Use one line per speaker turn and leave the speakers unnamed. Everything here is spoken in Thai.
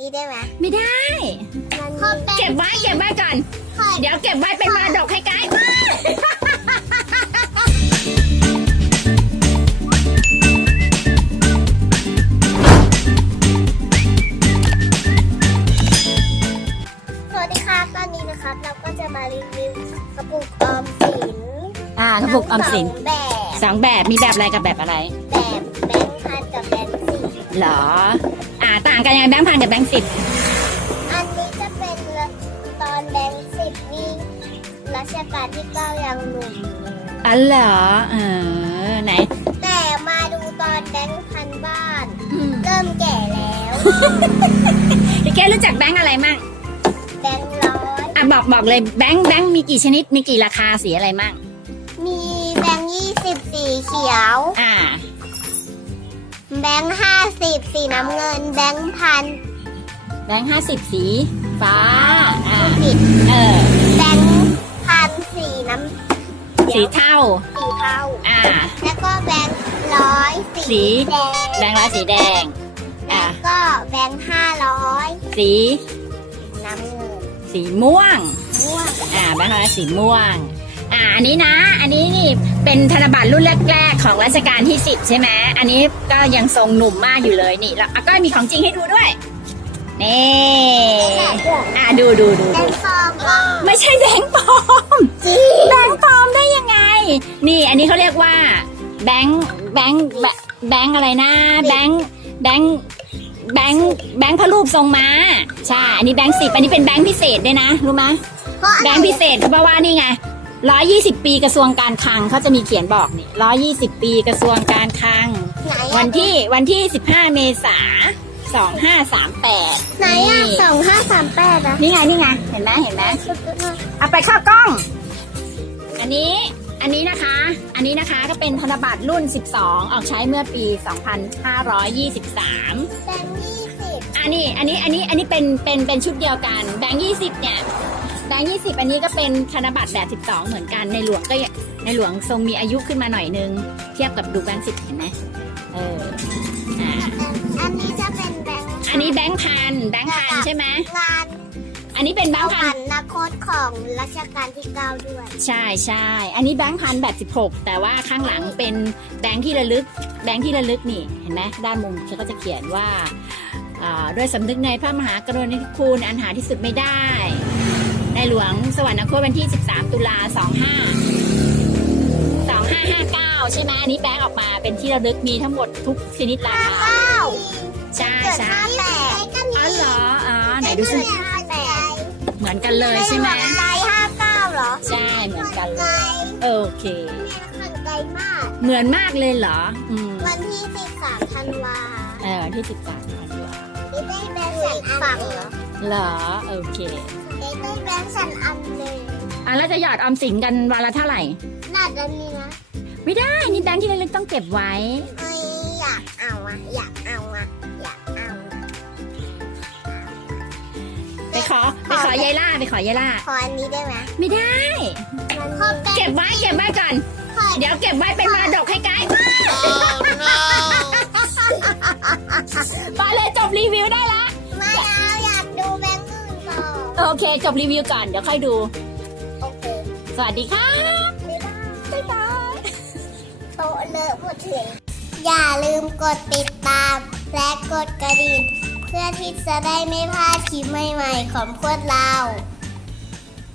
นี่ได้ไหม
ไม่ได้
มันมี
เก็บไว้เก็บไว้ก่อนเดี๋ยวเก็บไว้เป็นมรดกให้ไกด์
สวัสดีค่ะตอนนี้นะครับ เราก็จะมารีวิวกระปุกออมสิน
อ่ากระปุกออมสิน
ทั้งสองแบบ
สองแบบมีแบบอะไรกับแบบอะไร
แบบ
เหรอ อ่าต่างกันยังไงแบงค์พันกับแบงค์สิบ
อันนี้จะเป็นตอนแบงค์สิบนี่รัชกาลที่เก้ายังหนุ่มอยู่เลย
อ๋อเหรอเออไหน
แต่มาดูตอนแบงค์พันบ้านเริ่มแก่แล้ว
พี่แกรู้จักแบงค์อะไรมั่ง
แบงค์ร้อย
อะบอกบอกเลยแบงค์แบงค์มีกี่ชนิดมีกี่ราคาสีอะไรมั่ง
มีแบงค์ยี่สิบสีเขียว
อ่า
แบงค์ห้าสิบสีน้ำเงิน แบงค์พัน
แบงค์ห้าสิบสีฟ้าอ่า
สิบ
เออ
แบงค์พันสีน้ำ
สีเทา
สีเทา
อ่า
แล้วก็แบงค์ร้อย
สี
แดง
แบงค์ร้อยสีแดง อ่า
แล้วก็แบงค์ห้าร้อย
สี
น้ำเงิน
สีม่วง
ม่วง
อ่าแบงค์ร้อยสีม่วง อ่า อันนี้นะ อันนี้นี่เป็นธนบัตรรุ่นแรกๆ ของรัชกาลที่สิบใช่ไหมอันนี้ก็ยังทรงหนุ่มมากอยู่เลยนี่แล้วก็มีของจริงให้ดูด้วยนี่อ่าดูดูดู
แบ
ดู
งค์ฟองก็
ไม่ใช่แบงค์ปลอม
จริง
แบงค์ปลอมได้ยังไง นี่อันนี้เขาเรียกว่า แบงค์แบงค์แบแบงค์อะไรนะ แบงค์แบงค์แบงค์แบงค์พระรูปทรงม้าใช่ อันนี้แบงค์สิบอันนี้เป็นแบงค์พิเศษด้วยนะ รู้ไหม
เพราะอะ
แบ
ไรง
ค์พิเศษเพราะว่านี่ไง ร้อยี่สิบปีกระทรวงการคลังเขาจะมีเขียนบอกนี่ร้อยี่สิบปีกระทรวงการคลัง
ไหน
วั
อะ
นที่วันที่สิบห้าเมษาสองห้าสามแปด
ไหนอะสองห้าสามแปดอะ
นี่ไงนี่ไงเห็นไหมเห็นไหมเอาไปเข้ากล้อง อันนี้อันนี้นะคะ อันนี้นะคะก็เป็นธนบัตรรุ่น 12 ออกใช้เมื่อปี 2523
แบงค์ยี่สิบ
อันนี้อันนี้อันนี้อันนี้เป็นเป็นเป็นชุดเดียวกันแบงค์20เนี่ย แบงค์20อันนี้ก็เป็นธนบัตรแบบ 12 เหมือนกันในหลวงก็ในหลวงทรงมีอายุขึ้นมาหน่อยนึง เทียบกับดูแบงค์10เห็นไหมเอออ่า
อันนี้จะเป็นแบงค์
อันนี้แบงค์พันแบงค์พันใช่ไหม
งาน
อันนี้เป็นแบง
เอา
ค์พั
พั
น
นนาคตของรัชกาลที่เก้าด้วย
ใช่ใช่อันนี้แบงค์พันแบบสิบหกแต่ว่าข้างหลังเป็นแบงค์ที่ระลึก แบงค์ที่ระลึกนี่เห็นไหมด้านมุมเขาก็จะเขียนว่าอ่าด้วยสำนึกในพระมหากรุณาธิคุณอันหาที่สุดไม่ได้ ในหลวงสวรรคตวันที่ 13 ตุลา 25 2559 ใช่ไหมอันนี้แบงค์ออกมาเป็นที่ระลึกมีทั้งหมดทุกชนิดราคาใช่
เกิด
ใช่
ห้าแปดก็มี
อ๋อเหรออ๋อไหนดูสิ
ห้าแปด
เหมือนกันเลยใช่ไหม
ไกลห้าเก้าเหรอ
ใช่เหมือนกันเล
ไกล
ยโอเค
แม่ขันไกลมาก
เหมือนมากเลยเหรออืม
วันที่สิบสามธันวา
เออวันที่สิบสามธันวา
ได้ได้แบงค์สันอันเหรอ
เหรอ โอเค
ได้ได้แบงค์สันอันเลย
อะแล้วจะหยอดออมสินกันวันละเท่าไหร่
น่าจะมีนะ
ไม่ได้ นี่แบงค์ที่ระลึกต้องเก็บไว้
เอ้ยอยากเอาอะอยากเอาอะอยากเอาอะ
ไปขอไปขอยายล่าไปขอยายล่า
ขออันนี้ได้ไหม
ไม่ได้
มัน
เก็บไว้เก็บไว้ก่อนเดี๋ยวเก็บไว้เป็นมรดกให้ไกด์ไปเลยจบรีวิวได้ โอเค จบรีวิวก่อน เดี๋ยวค่อยดู
โอเค
สวัสดีค่ะ
บ๊ายบายโต๊ะเลอะหมดเลยอย่าลืมกดติดตาม และกดกระดิ่ง เพื่อที่จะได้ไม่พลาดคลิปใหม่ๆของพวกเรา